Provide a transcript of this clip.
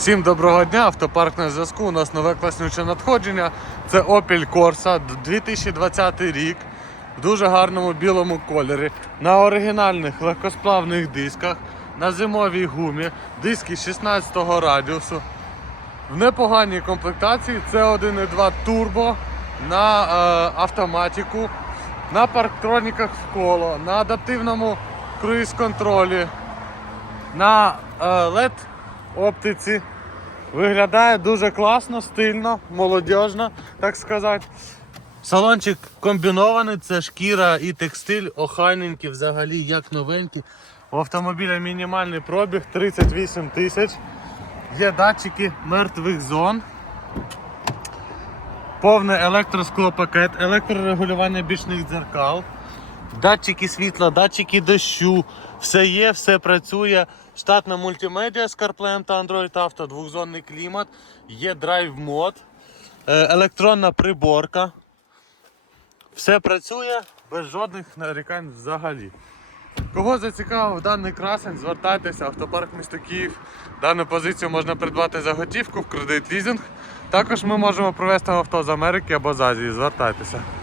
Всім доброго дня, автопарк на зв'язку. У нас нове класнюче надходження. Це Opel Corsa 2020 рік в дуже гарному білому кольорі. На оригінальних легкосплавних дисках, на зимовій гумі, диски 16 радіусу. В непоганій комплектації це 1.2 турбо на е, автоматику, на парктроніках в коло, на адаптивному круїз-контролі, на е, LED оптиці. Виглядає дуже класно, стильно, молодіжно, так сказати. Салончик комбінований, це шкіра і текстиль, охайненькі взагалі, як новенькі. У автомобіля мінімальний пробіг 38 тисяч. Є датчики мертвих зон. Повний електросклопакет, електрорегулювання бічних дзеркал, датчики світла, датчики дощу, все є, все працює. Штатна мультимедіа з CarPlay та Android Auto, двохзонний клімат, є драйв мод, е, електронна приборка. Все працює без жодних нарікань взагалі. Кого зацікавив даний красень, звертайтеся, автопарк місто Київ. Дану позицію можна придбати за готівку в кредит лізинг. Також ми можемо провести авто з Америки або з Азії. Звертайтеся.